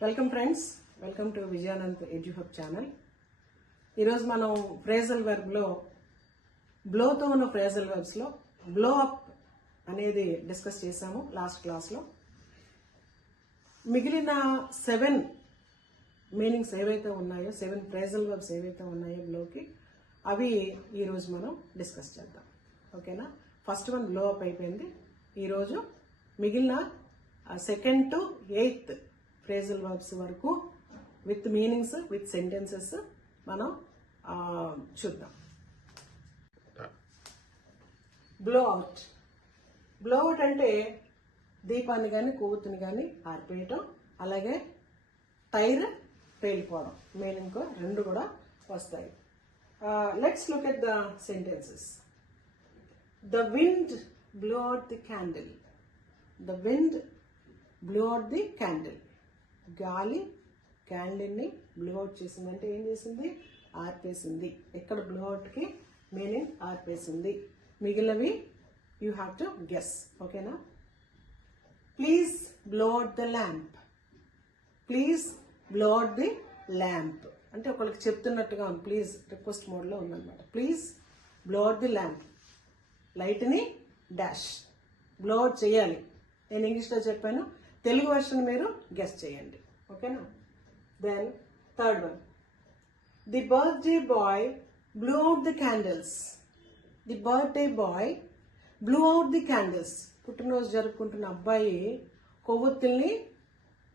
Welcome friends, welcome to Vijayanand Eduhub channel. ఈరోజు మనం phrasal వెర్బ్లో బ్లోతో ఉన్న ఫ్రేజల్ వెర్బ్స్లో బ్లో అప్ అనేది డిస్కస్ చేసాము లాస్ట్ క్లాస్లో. మిగిలిన 7 మీనింగ్స్ ఏవైతే ఉన్నాయో, 7 ఫ్రేజల్ వెర్బ్స్ ఏవైతే ఉన్నాయో బ్లోకి, అవి ఈరోజు మనం డిస్కస్ చేద్దాం. ఓకేనా? ఫస్ట్ వన్ బ్లో అప్ అయిపోయింది. ఈరోజు మిగిలిన 2nd to 8th phrasal verbs వరకు విత్ మీనింగ్స్, విత్ సెంటెన్సెస్ మనం చూద్దాం. Blow out. బ్లో అవుట్ అంటే దీపాన్ని కానీ కొవ్వొత్తిని కానీ ఆర్పేయటం, అలాగే టైర్ పేలిపోవడం. మీనింగ్ రెండు కూడా వస్తాయి. Let's look at the sentences. The wind blow out the candle. The wind blow out the candle. గాలి క్యాండిల్ని బ్లో అవుట్ చేసింది. అంటే ఏం చేసింది? ఆర్పేసింది. ఎక్కడ బ్లో అవుట్కి మీనింగ్ ఆర్పేసింది. మిగిలినవి యూ హ్యావ్ టు గెస్. ఓకేనా? Please blow out the lamp. Please blow out the lamp అంటే ఒకళ్ళకి చెప్తున్నట్టుగా ఉంది. ప్లీజ్ రిక్వెస్ట్ మోడ్లో ఉందన్నమాట. Please blow out the lamp. లైట్ని డాష్ బ్లో అవుట్ చేయాలి. నేను ఇంగ్లీష్లో చెప్పాను, తెలుగు వర్షన్ మీరు గెస్ చేయండి. ఓకేనా? Then third one. The birthday boy blew out the candles. The birthday boy blew out the candles. పుట్టినరోజు జరుపుకుంటున్న అబ్బాయి కొవ్వొత్తుల్ని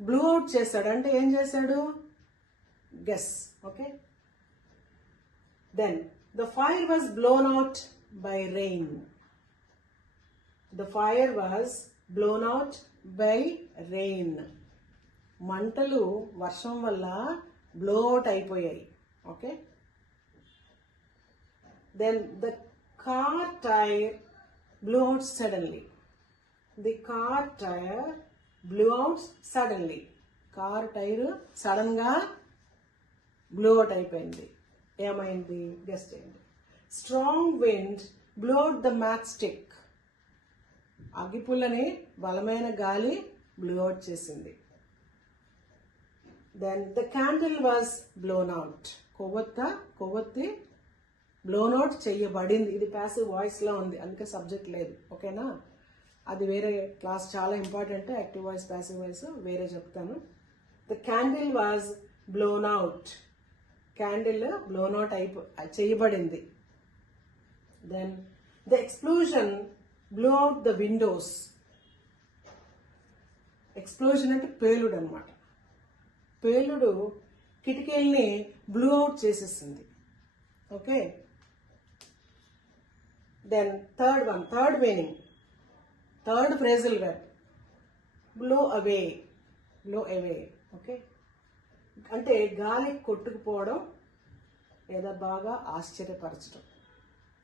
బ్లూ అవుట్ చేశాడు. అంటే ఏం చేశాడు? Guess. Okay? Then the fire was blown out by rain. The fire was blown out by rain. మంటలు వర్షం వల్ల బ్లో అవుట్ అయిపోయాయి. Okay? Then the car tyre blow out suddenly. The car tyre blow out suddenly. Car tyre sudden గా blow out అయిపోయింది. ఏమైంది? Guess చేయండి. Strong wind blow out the match stick. అగ్గిపుల్లని బలమైన గాలి బ్లో అవుట్ చేసింది. Then the candle was blown out. కొవ్వొత్తి blown out చేయబడింది. ఇది ప్యాసివ్ వాయిస్ లో ఉంది, అందుకే సబ్జెక్ట్ లేదు. ఓకేనా? అది వేరే క్లాస్, చాలా important. Active voice, passive voice వేరే చెప్తాను. The candle was blown out. Candle blown out చేయబడింది. Then the explosion blow out the windows. Explosion అంటే పేలుడు అనమాట. పేలుడు కిటికీల్ని బ్లూ అవుట్ చేసేసింది. Okay? Then third one, third meaning, third phrasal verb blow away. Blow away. Okay? అంటే గాలి కొట్టుకుపోవడం లేదా బాగా ఆశ్చర్యపరచడం.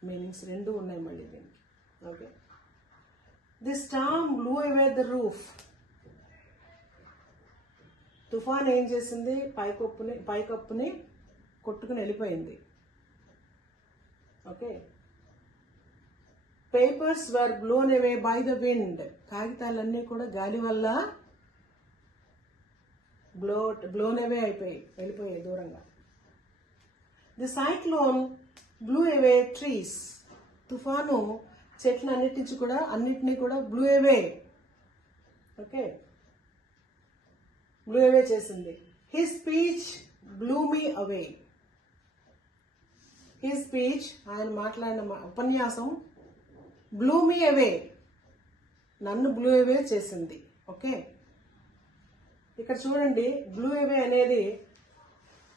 మీనింగ్స్ రెండు ఉన్నాయి మళ్ళీ దీనికి. Okay? The storm blew away the roof. తుఫాన్ ఏం చేసింది? పైకప్పుని కొట్టుకుని వెళ్ళిపోయింది. Okay? Papers were blown away by the wind. కాగితాలన్నీ కూడా గాలి వల్ల బ్లోన్ అవే వెళ్ళిపోయాయి దూరంగా. The cyclone blew away trees. తుఫాను అన్నిటినీ కూడా blew away. Okay? Blew away చేసింది. His speech blew me away. His speech, ఆయన మాట్లాడిన ఉపన్యాసం, బ్లూ మీ అవే, నన్ను బ్లూ అవే చేసింది. ఓకే? ఇక్కడ చూడండి, బ్లూ అవే అనేది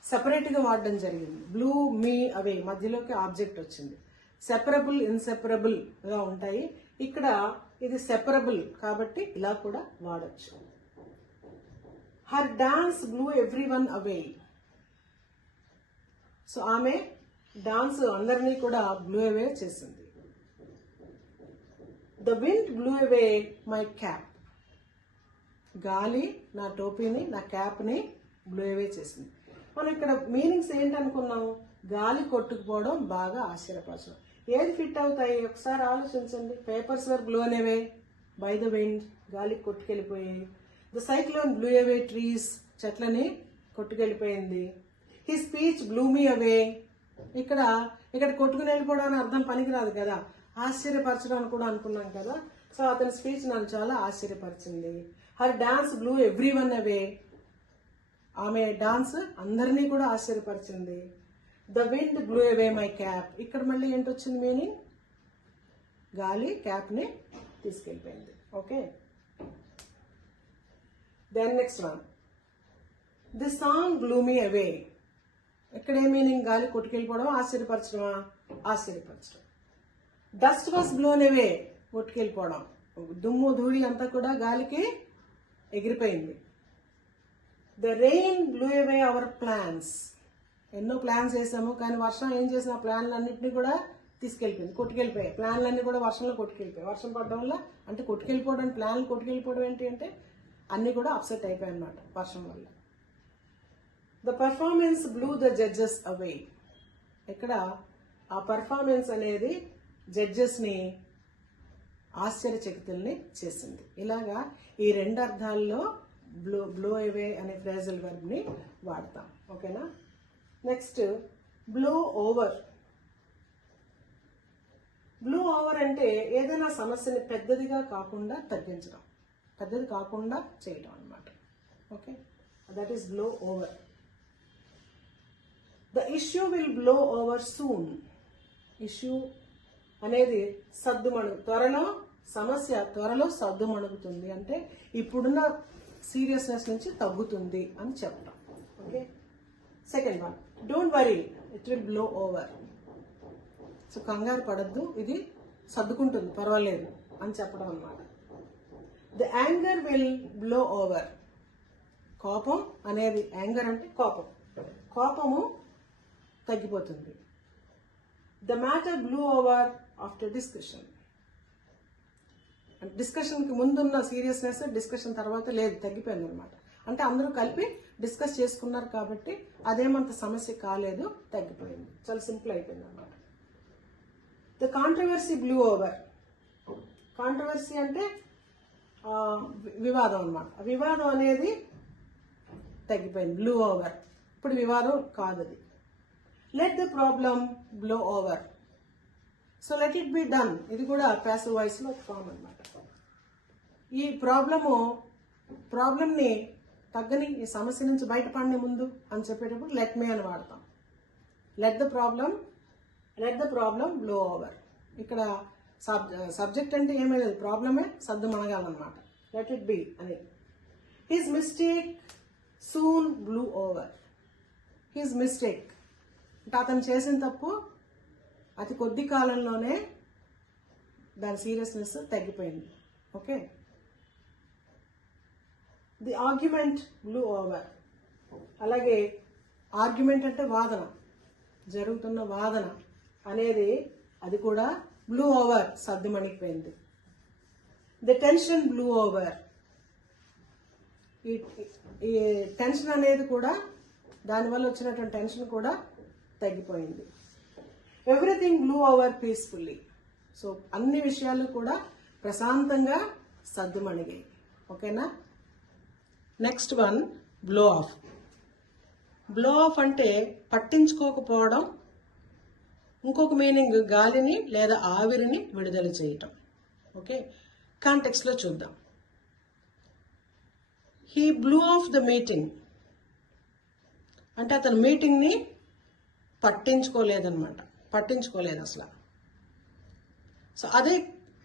సెపరేట్గా వాడడం జరిగింది. బ్లూ మీ అవే, మధ్యలోకి ఆబ్జెక్ట్ వచ్చింది. సెపరబుల్, ఇన్సెపరబుల్ గా ఉంటాయి. ఇక్కడ ఇది సెపరబుల్ కాబట్టి ఇలా కూడా వాడచ్చు. హర్ డాన్స్ బ్లూ ఎవ్రీవన్ అవే. సో ఆమె డాన్స్ అందరినీ కూడా బ్లూ అవే చేసింది. The wind blew away my cap. గాలి నా టోపీని, నా క్యాప్ని బ్లూ అవే చేసింది. మనం ఇక్కడ మీనింగ్స్ ఏంటనుకున్నాం? గాలి కొట్టుకుపోవడం, బాగా ఆశ్చర్యపరచడం. ఏది ఫిట్ అవుతాయి ఒకసారి ఆలోచించండి. Papers were blown away by the wind, గాలి కొట్టుకెళ్ళిపోయాయి. The cyclone blew away trees, చెట్లని కొట్టుకెళ్ళిపోయింది. He speech blew me away, ఇక్కడ కొట్టుకుని వెళ్ళిపోవడం అని అర్థం పనికిరాదు కదా, ఆశ్చర్యపరచడం అని కూడా అనుకున్నాం కదా. సో అతని స్పీచ్ నన్ను చాలా ఆశ్చర్యపరిచింది. Her dance blew everyone away, ఆమె డాన్స్ అందరినీ కూడా ఆశ్చర్యపరిచింది. The wind blew away my cap, ఇక్కడ మళ్ళీ ఏంటొచ్చింది మీనింగ్, గాలి క్యాప్ని తీసుకెళ్ళిపోయింది. Okay, then next one, the song blew me away, ఇక్కడ ఏ మీనింగ్, గాలి కొట్టుకెళ్ళిపోవడం, ఆశ్చర్యపరచడమా, ఆశ్చర్యపరచడం. డస్ట్ వాస్ బ్లోన్ అవే, కొట్టుకెళ్ళిపోవడం, దుమ్ము ధూళి అంతా కూడా గాలికి ఎగిరిపోయింది. The rain blew away our plans, ఎన్నో ప్లాన్స్ వేసాము కానీ వర్షం ఏం చేసిన ప్లాన్లన్నింటినీ కూడా తీసుకెళ్ళిపోయింది, కొట్టుకెళ్ళిపోయాయి. ప్లాన్లన్నీ కూడా వర్షంలో కొట్టుకెళ్ళిపోయాయి. వర్షం పడడం వల్ల, అంటే కొట్టుకెళ్ళిపోవడం, ప్లాన్లు కొట్టుకెళ్ళిపోవడం ఏంటి అంటే అన్నీ కూడా అప్సెట్ అయిపోయాయి అన్నమాట వర్షం వల్ల. The performance blew the judges away, ఇక్కడ ఆ పర్ఫార్మెన్స్ అనేది జడ్జెస్ని ఆశ్చర్యచకితుల్ని చేసింది. ఇలాగా ఈ రెండు అర్థాల్లో బ్లో అవే అనే ఫ్రేజల్ వర్బ్ని వాడతాం. ఓకేనా. Next blow over. Blow over అంటే ఏదైనా సమస్యని పెద్దదిగా కాకుండా తగ్గించడం, పెద్దది కాకుండా చేయడం అన్నమాట. Okay, that is blow over. The issue will blow over soon. Issue అనేది త్వరలో, సమస్య త్వరలో సద్దుమణుగుతుంది, అంటే ఇప్పుడున్న సీరియస్నెస్ నుంచి తగ్గుతుంది అని చెప్పడం. Okay, second one, don't worry it will blow over. So కంగారు పడద్దు, ఇది సర్దుకుంటుంది, పర్వాలేదు అని చెప్పడం అన్నమాట. The anger will blow over. కోపం అనేది, యాంగర్ అంటే కోపం, కోపము తగ్గిపోతుంది. The matter blew over after discussion. డిస్కషన్కి ముందున్న సీరియస్నెస్ డిస్కషన్ తర్వాత లేదు, తగ్గిపోయింది అనమాట. అంటే అందరూ కలిపి డిస్కస్ చేసుకున్నారు కాబట్టి అదేమంత సమస్య కాలేదు, తగ్గిపోయింది, చాలా సింపుల్ అయిపోయింది అనమాట. The controversy blue over. Controversy అంటే వివాదం అనమాట. వివాదం అనేది తగ్గిపోయింది, బ్లూ ఓవర్. ఇప్పుడు వివాదం కాదు అది. Let the problem blow over. So let it be done, ఇది కూడా ప్యాసివ్ వాయిస్లో ఒక ఫామ్ అనమాట. ఈ ప్రాబ్లంని తగ్గని, ఈ సమస్య నుంచి బయటపడిన ముందు అని చెప్పేటప్పుడు లెట్ మీ అని వాడతాం. Let the problem blow over. ఇక్కడ సబ్జెక్ట్ అంటే ఏమీ లేదు, ప్రాబ్లమే సర్దు మనగాలన్నమాట. లెట్ ఇట్ బి అని. His mistake soon blue over. His mistake అంటే అతను చేసిన తప్పు అతి కొద్ది కాలంలోనే దాని సీరియస్నెస్ తగ్గిపోయింది. Okay, the argument blew over. అలాగే ఆర్గ్యుమెంట్ అంటే వాదన, జరుగుతున్న వాదన అనేది అది కూడా బ్లూ ఓవర్, సర్దుమణిగిపోయింది. The tension blew over. ఈ టెన్షన్ అనేది కూడా, దానివల్ల వచ్చినటువంటి టెన్షన్ కూడా తగ్గిపోయింది. Everything blew over peacefully. So అన్ని విషయాలు కూడా ప్రశాంతంగా సర్దుమణిగాయి. ఓకేనా. Next one, blow off. Blow off అంటే పట్టించుకోకపోవడం, ఇంకొక మీనింగ్ గాలిని లేదా ఆవిరిని విడుదల చేయటం. ఓకే, కాంటెక్స్ట్లో చూద్దాం. He blew off the meeting అంటే అతను మీటింగ్ని పట్టించుకోలేదు అసలు. సో అదే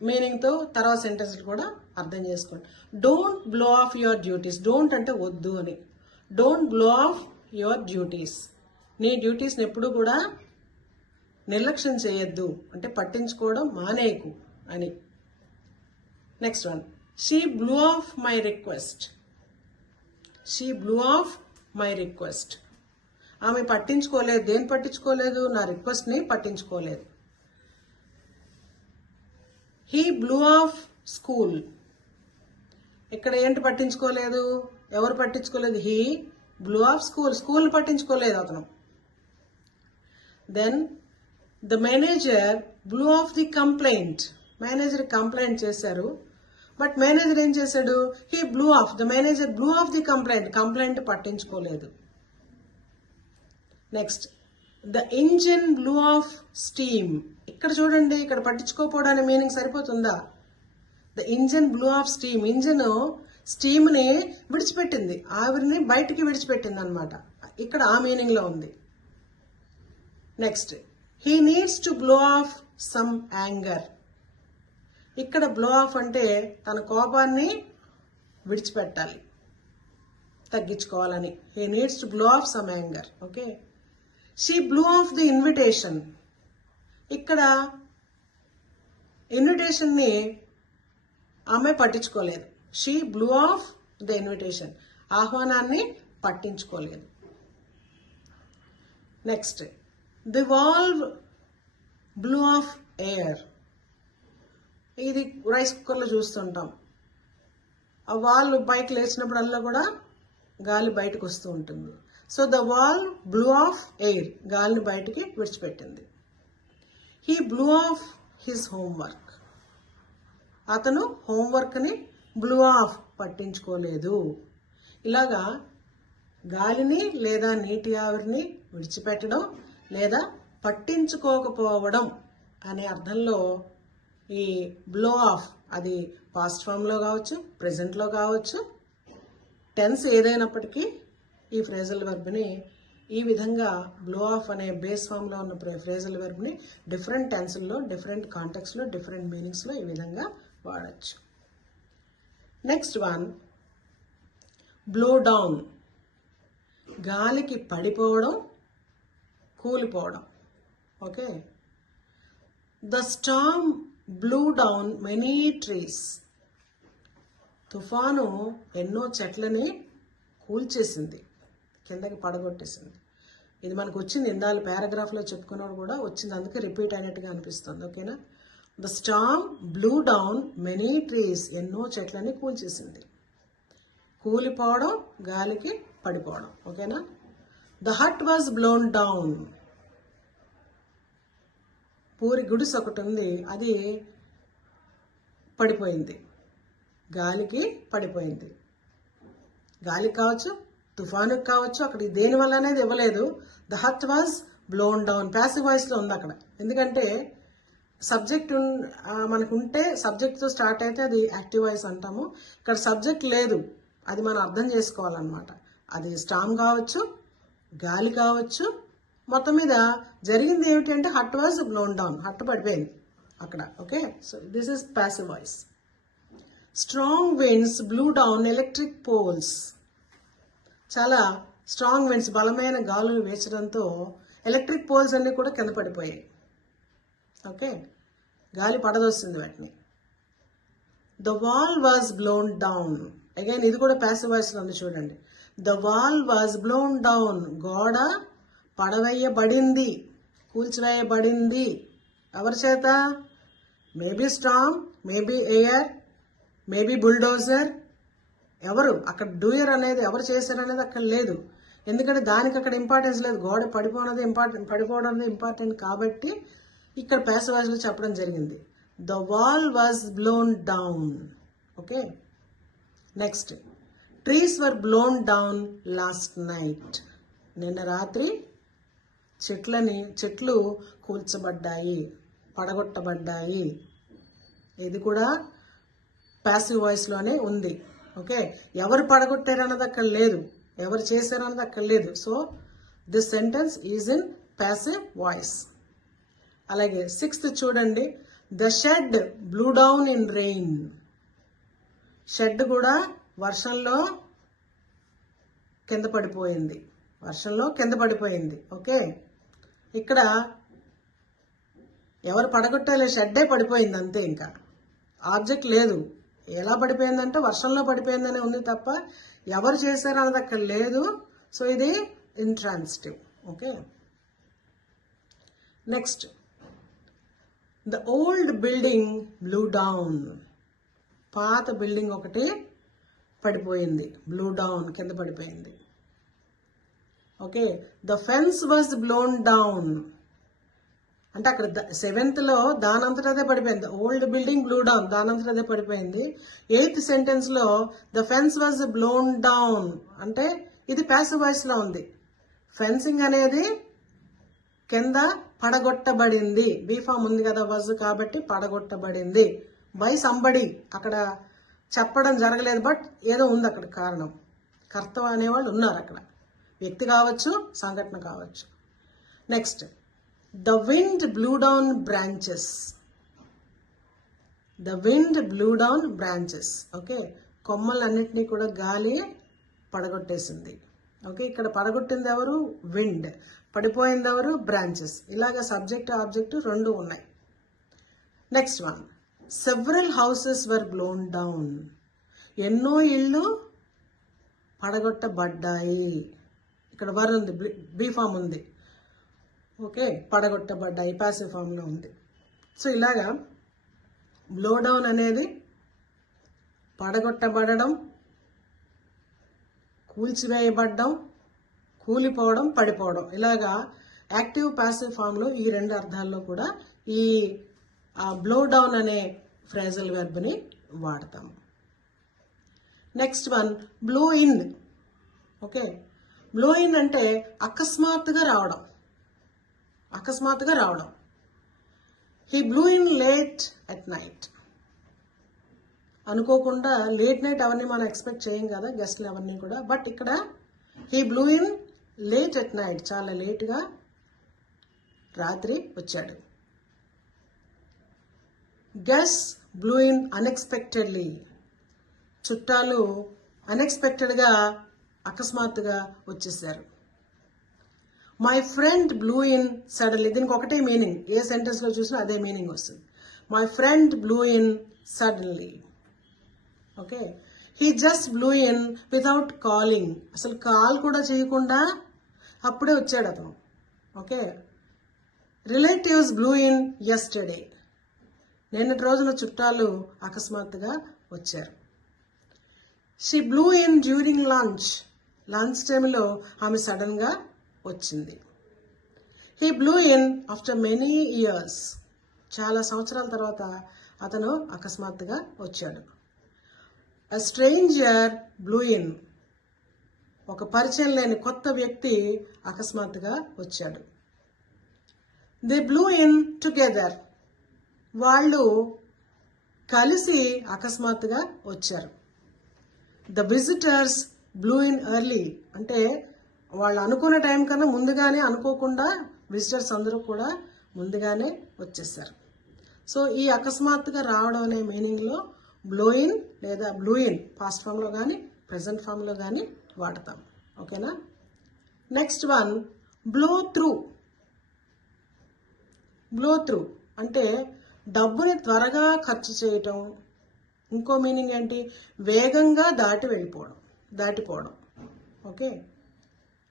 మీనింగ్తో తర్వాత సెంటెన్స్ కూడా అర్థం చేసుకోండి. Don't blow of your duties. Don't అంటే వద్దు అని. Don't blow of your duties. నీ డ్యూటీస్ని ఎప్పుడు కూడా నిర్లక్ష్యం చేయొద్దు, అంటే పట్టించుకోవడం మానేయకు అని. Next one, she blew of my request. She blew of my request. ఆమె పట్టించుకోలేదు, దేని పట్టించుకోలేదు, నా రిక్వెస్ట్ని పట్టించుకోలేదు. He blew of school. ఇక్కడ ఏంటి పట్టించుకోలేదు, ఎవరు పట్టించుకోలేదు, హీ బ్లూ ఆఫ్ స్కూల్. స్కూల్ని పట్టించుకోలేదు అతను. Then the manager blew off the complaint. Manager complaint చేశారు, బట్ మేనేజర్ ఏం చేశాడు? He blew off, the manager blew off the complaint పట్టించుకోలేదు. Next, the engine blew off steam. ఇక్కడ చూడండి, ఇక్కడ పట్టించుకోకపోవడానికి మీనింగ్ సరిపోతుందా? The engine blew off steam, engine steam ని విడిచిపెట్టింది, ఆవిరిని బయటికి విడిచిపెట్టింది అనమాట. ఇక్కడ ఆ మీనింగ్ లో ఉంది. Next, he needs to blow off some anger. ఇక్కడ బ్లో ఆఫ్ అంటే తన కోపాన్ని విడిచిపెట్టాలి, తగ్గించుకోవాలని. He needs to blow off some anger. Okay. She blew off the invitation. ఇక్కడ ఇన్విటేషన్ ని ఆమె పట్టించుకోలేదు. She blew off the invitation, ఆహ్వానాన్ని పట్టించుకోలేదు. Next, the valve blew off air. ఇది రైస్ కుక్కర్లో చూస్తుంటాం. ఆ వాల్వ్ పైకి లేచినప్పుడల్లా కూడా గాలి బయటకు వస్తూ ఉంటుంది. So the valve blew off air, గాలిని బయటికి విడిచిపెట్టింది. He blew off his homework. అతను హోంవర్క్ని బ్లూ ఆఫ్, పట్టించుకోలేదు. ఇలాగా గాలిని లేదా నీటి ఆవిరిని విడిచిపెట్టడం లేదా పట్టించుకోకపోవడం అనే అర్థంలో ఈ బ్లో ఆఫ్, అది పాస్ట్ ఫామ్లో కావచ్చు, ప్రెజెంట్లో కావచ్చు, టెన్స్ ఏదైనప్పటికీ ఈ ఫ్రేజల్ వెర్బ్ని ఈ విధంగా బ్లో ఆఫ్ అనే బేస్ ఫామ్లో ఉన్న ఫ్రేజల్ వెర్బ్ని డిఫరెంట్ టెన్స్లో, డిఫరెంట్ కాంటెక్స్లో, డిఫరెంట్ మీనింగ్స్లో ఈ విధంగా వాడచ్చు. Next one, blow down. గాలికి పడిపోవడం, కూలిపోవడం. Okay. The storm blew down many trees. తుఫాను ఎన్నో చెట్లని కూల్చేసింది, కిందకి పడగొట్టేసింది. ఇది మనకు వచ్చింది, ఇందాలు పారాగ్రాఫ్లో చెప్పుకున్నప్పుడు కూడా వచ్చింది, అందుకే రిపీట్ అయినట్టుగా అనిపిస్తుంది. ఓకేనా. The storm blew down many trees, ఎన్నో చెట్లని కూల్చేసింది. కూలిపోవడం, గాలికి పడిపోవడం. ఓకేనా. The hut was blown down. పూరి గుడిసె ఒకటి ఉంది, అది పడిపోయింది, గాలికి పడిపోయింది. గాలి కావచ్చు, తుఫాను కావచ్చు, అక్కడ దేని వల్ల అనేది ఇవ్వలేదు. The hut was blown down, passive వాయిస్లో ఉంది అక్కడ. ఎందుకంటే సబ్జెక్ట్ మనకు ఉంటే సబ్జెక్ట్తో స్టార్ట్ అయితే అది యాక్టివ్ వాయిస్ అంటాము. ఇక్కడ సబ్జెక్ట్ లేదు, అది మనం అర్థం చేసుకోవాలన్నమాట. అది స్టామ్ కావచ్చు, గాలి కావచ్చు, మొత్తం మీద జరిగింది ఏమిటి అంటే hut was blown down, hut పడిపోయింది అక్కడ. Okay. So this is passive voice. Strong winds blew down electric poles. చాలా స్ట్రాంగ్ విండ్స్, బలమైన గాలులు వేచడంతో ఎలక్ట్రిక్ పోల్స్ అన్నీ కూడా కింద పడిపోయాయి. ఓకే. గాలి పడదొస్తుంది వాటిని. The wall was blown down. Again ఇది కూడా ప్యాసివ్ వాయిస్లో ఉంది చూడండి. The wall was blown down, గోడ పడవేయబడింది, కూల్చివేయబడింది. ఎవరి చేత? Maybe Storm, maybe air, maybe bulldozer. ఎవరు అక్కడ డూయర్ అనేది ఎవరు చేశారనేది అక్కడ లేదు, ఎందుకంటే దానికి అక్కడ ఇంపార్టెన్స్ లేదు. గోడ పడిపోవడం అనేది ఇంపార్టెంట్ కాబట్టి ఇక్కడ ప్యాసివ్ వాయిస్లో చెప్పడం జరిగింది. The wall was blown down. Okay. Next, trees were blown down last night. నిన్న రాత్రి చెట్లు కూల్చబడ్డాయి, పడగొట్టబడ్డాయి. ఇది కూడా ప్యాసివ్ వాయిస్లోనే ఉంది. ఓకే. ఎవరు పడగొట్టారన్నది అక్కడ లేదు, ఎవరు చేశారన్నది అక్కడ లేదు. So this sentence is in passive voice. అలాగే 6th చూడండి. The shed blue down in rain. Shed కూడా వర్షంలో కింద పడిపోయింది, వర్షంలో కింద పడిపోయింది. ఓకే. ఇక్కడ ఎవరు పడగొట్టాలి, షెడ్డే పడిపోయింది అంతే, ఇంకా ఆబ్జెక్ట్ లేదు. ఎలా పడిపోయిందంటే వర్షంలో పడిపోయిందనే ఉంది తప్ప ఎవరు చేశారు అన్నది అక్కడ లేదు. సో ఇది intransitive. Okay. Next, the old building blue down. పాత బిల్డింగ్ ఒకటి పడిపోయింది, బ్లూ డౌన్, కింద పడిపోయింది. Okay. The fence was blown down. అంటే అక్కడ 7th దానంతట అదే పడిపోయింది. ఓల్డ్ బిల్డింగ్ బ్లూ డౌన్, దానంతట అదే పడిపోయింది. 8th సెంటెన్స్ లో the fence was blown down అంటే ఇది ప్యాసివ్ వాయిస్ లో ఉంది. ఫెన్సింగ్ అనేది కింద పడగొట్టబడింది. బీ ఫామ్ ఉంది కదా వాజ్ కాబట్టి పడగొట్టబడింది. బై సంబడి అక్కడ చెప్పడం జరగలేదు, బట్ ఏదో ఉంది అక్కడ కారణం. కర్త అనేవాళ్ళు ఉన్నారు అక్కడ. వ్యక్తి కావచ్చు, సంఘటన కావచ్చు. Next, the wind blew down branches. The wind blew down branches. Okay, కొమ్మలన్నిటినీ కూడా గాలి పడగొట్టేసింది. ఓకే, ఇక్కడ పడగొట్టింది ఎవరు? విండ్. పడిపోయింది ఎవరు? బ్రాంచెస్. ఇలాగ సబ్జెక్ట్ ఆబ్జెక్ట్ రెండు ఉన్నాయి. నెక్స్ట్ వన్, సెవరల్ హౌసెస్ వర్ బ్లోన్ డౌన్. ఎన్నో ఇళ్ళు పడగొట్టబడ్డాయి. ఇక్కడ వర్ ఉంది, బీ ఫామ్ ఉంది. ఓకే, పడగొట్టబడ్డాయి పాసివ్ ఫామ్లో ఉంది. సో ఇలాగా బ్లో డౌన్ అనేది పడగొట్టబడడం, కూల్చివేయబడ్డం, కూలిపోవడం, పడిపోవడం. ఇలాగా యాక్టివ్ పాసివ్ ఫామ్లో ఈ రెండు అర్థాల్లో కూడా ఈ బ్లో డౌన్ అనే ఫ్రేజల్ వెర్బ్ని వాడతాము. Next one, blow in. Okay, blow in అంటే అకస్మాత్తుగా రావడం. అకస్మాత్తుగా రావడం. He blue in late at night. అనుకోకుండా లేట్ నైట్ అవన్నీ మనం ఎక్స్పెక్ట్ చేయం కదా, గెస్ట్లు అవన్నీ కూడా. బట్ ఇక్కడ he blue in late at night, చాలా లేట్గా రాత్రి వచ్చాడు. Guess blue in unexpectedly. చుట్టాలు అన్ఎక్స్పెక్టెడ్గా అకస్మాత్తుగా వచ్చేసారు. My friend blue in suddenly. దీనికి ఒకటే మీనింగ్, ఏ సెంటెన్స్లో చూసినా అదే మీనింగ్ వస్తుంది. My friend blue in suddenly. Okay, he just blue in without calling. అసలు కాల్ కూడా చేయకుండా అప్పుడే వచ్చాడు అతను. Okay, relatives blue in yesterday. నిన్నటి రోజున చుట్టాలు అకస్మాత్తుగా వచ్చారు. She blue in during lunch. Lunch టైంలో ఆమె సడన్గా వచ్చింది. He blue in after many years. చాలా సంవత్సరాల తర్వాత అతను అకస్మాత్తుగా వచ్చాడు. A stranger blue in. ఒక పరిచయం లేని కొత్త వ్యక్తి అకస్మాత్తుగా వచ్చాడు. They blue in together. వాళ్ళు కలిసి అకస్మాత్తుగా వచ్చారు. The visitors blue in early. అంటే వాళ్ళు అనుకున్న టైం కన్నా ముందుగానే, అనుకోకుండా విజిటర్స్ అందరూ కూడా ముందుగానే వచ్చేసారు. సో ఈ అకస్మాత్తుగా రావడం అనే మీనింగ్లో బ్లో ఇన్ లేదా బ్లూ ఇన్ పాస్ట్ ఫామ్లో కానీ ప్రెజెంట్ ఫామ్లో కానీ వాడతాం. ఓకేనా? Next one, blow through. Blow through అంటే డబ్బుని త్వరగా ఖర్చు చేయటం. ఇంకో మీనింగ్ ఏంటి? వేగంగా దాటిపోవడం. ఓకే,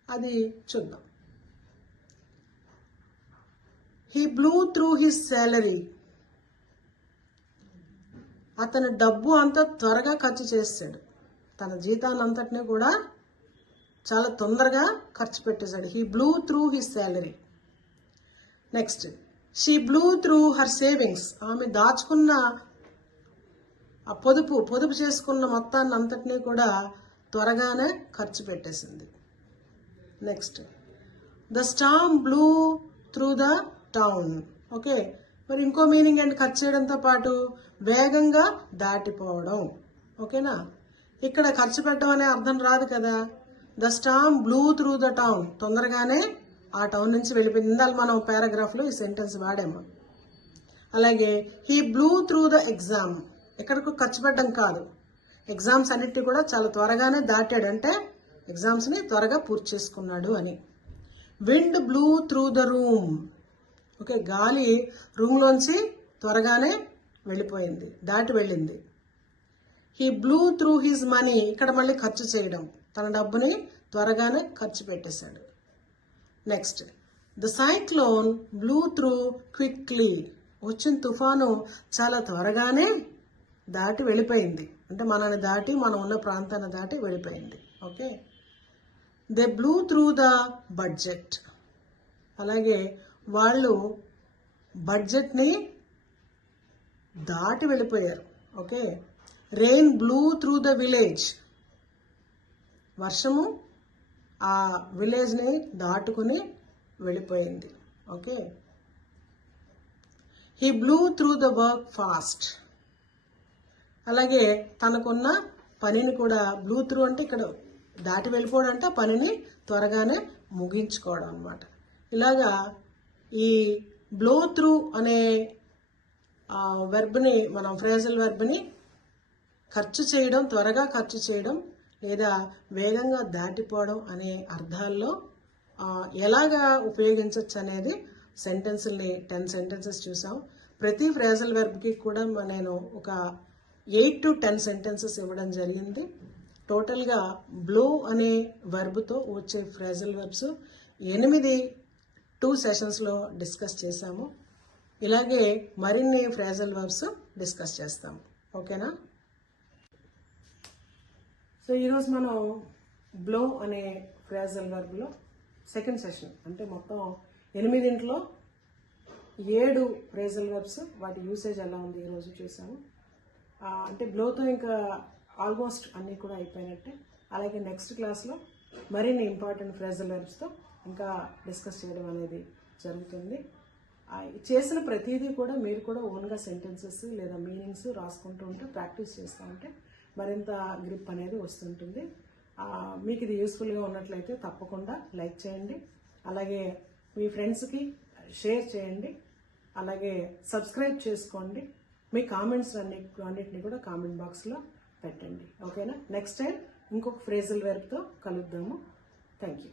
అది చూద్దాం. He blue through his salary. అతను డబ్బు అంతా త్వరగా ఖర్చు చేసాడు. తన జీతాన్ని అంతటినీ కూడా చాలా తొందరగా ఖర్చు పెట్టేశాడు. He blue through his salary. Next, she blue through her savings. ఆమె దాచుకున్న ఆ పొదుపు చేసుకున్న మొత్తాన్ని అంతటినీ కూడా త్వరగానే ఖర్చు పెట్టేసింది. Next, the storm blue through the town. Okay, మరి ఇంకో మీనింగ్ ఏంటి? ఖర్చు చేయడంతో పాటు వేగంగా దాటిపోవడం. ఓకేనా? ఇక్కడ ఖర్చు పెట్టడం అనే అర్థం రాదు కదా. The storm blue through the town, తొందరగానే ఆ టౌన్ నుంచి వెళ్ళిపోయింది. ఇందాక మనం పారాగ్రాఫ్లో ఈ సెంటెన్స్ వాడాము. అలాగే he blue through the exam. ఎక్కడికి ఖర్చు పెట్టడం కాదు, ఎగ్జామ్స్ అన్నిటిని కూడా చాలా త్వరగానే దాటాడు. అంటే ఎగ్జామ్స్ని త్వరగా పూర్తి చేసుకున్నాడు అని. Wind blue through the room. Okay, గాలి రూమ్లోంచి త్వరగానే వెళ్ళిపోయింది, దాటి వెళ్ళింది. He blue through his money. ఇక్కడ మళ్ళీ ఖర్చు చేయడం, తన డబ్బుని త్వరగానే ఖర్చు పెట్టేశాడు. Next, the cyclone blue through quickly. వచ్చిన తుఫాను చాలా త్వరగానే దాటి వెళ్ళిపోయింది. అంటే మనల్ని దాటి, మనం ఉన్న ప్రాంతాన్ని దాటి వెళ్ళిపోయింది. Okay, they blue through the budget. అలాగే వాళ్ళు బడ్జెట్ని దాటి వెళ్ళిపోయారు. Okay, rain blue through the village. వర్షము ఆ విలేజ్ని దాటుకుని వెళ్ళిపోయింది. Okay, he blue through the work fast. అలాగే తనకున్న పనిని కూడా, బ్లూ త్రూ అంటే ఇక్కడ దాటి వెళ్ళిపోవడం అంటే ఆ పనిని త్వరగానే ముగించుకోవడం అన్నమాట. ఇలాగా ఈ బ్లో త్రూ అనే వెర్బ్ని, మనం ఫ్రేజల్ వెర్బ్ని ఖర్చు చేయడం, త్వరగా ఖర్చు చేయడం లేదా వేగంగా దాటిపోవడం అనే అర్థాల్లో ఎలాగా ఉపయోగించవచ్చు అనేది సెంటెన్స్ని 10 సెంటెన్సెస్ చూసాం. ప్రతి ఫ్రేజల్ వెర్బ్కి కూడా నేను ఒక 8 to 10 సెంటెన్సెస్ ఇవ్వడం జరిగింది. టోటల్గా బ్లో అనే వెర్బ్తో వచ్చే ఫ్రేజల్ వెర్బ్స్ 8 2 సెషన్స్లో డిస్కస్ చేశాము. ఇలాగే మరిన్ని ఫ్రేజల్ వెర్బ్స్ డిస్కస్ చేస్తాము. ఓకేనా? సో ఈరోజు మనం బ్లో అనే ఫ్రేజల్ వెర్బ్లో సెకండ్ సెషన్, అంటే మొత్తం 8 7 ఫ్రేజల్ వెర్బ్స్, వాటి యూసేజ్ ఎలా ఉంది ఈరోజు చూసాము. అంటే బ్లోతో ఇంకా ఆల్మోస్ట్ అన్నీ కూడా అయిపోయినట్టే. అలాగే నెక్స్ట్ క్లాస్లో మరిన్ని ఇంపార్టెంట్ ఫ్రేజల్ వెర్బ్స్తో ఇంకా డిస్కస్ చేయడం అనేది జరుగుతుంది. చేసిన ప్రతిదీ కూడా మీరు కూడా ఓన్గా సెంటెన్సెస్ లేదా మీనింగ్స్ రాసుకుంటూ ఉంటే, ప్రాక్టీస్ చేస్తూ ఉంటే మరింత గ్రిప్ అనేది వస్తుంటుంది. మీకు ఇది యూస్ఫుల్గా ఉన్నట్లయితే తప్పకుండా లైక్ చేయండి. అలాగే మీ ఫ్రెండ్స్కి షేర్ చేయండి. అలాగే సబ్స్క్రైబ్ చేసుకోండి. మీ కామెంట్స్ అన్నిటిని కూడా కామెంట్ బాక్స్లో పెట్టండి. ఓకేనా? నెక్స్ట్ టైం ఇంకొక ఫ్రేజల్ వెర్బ్తో కలుద్దాము. Thank you.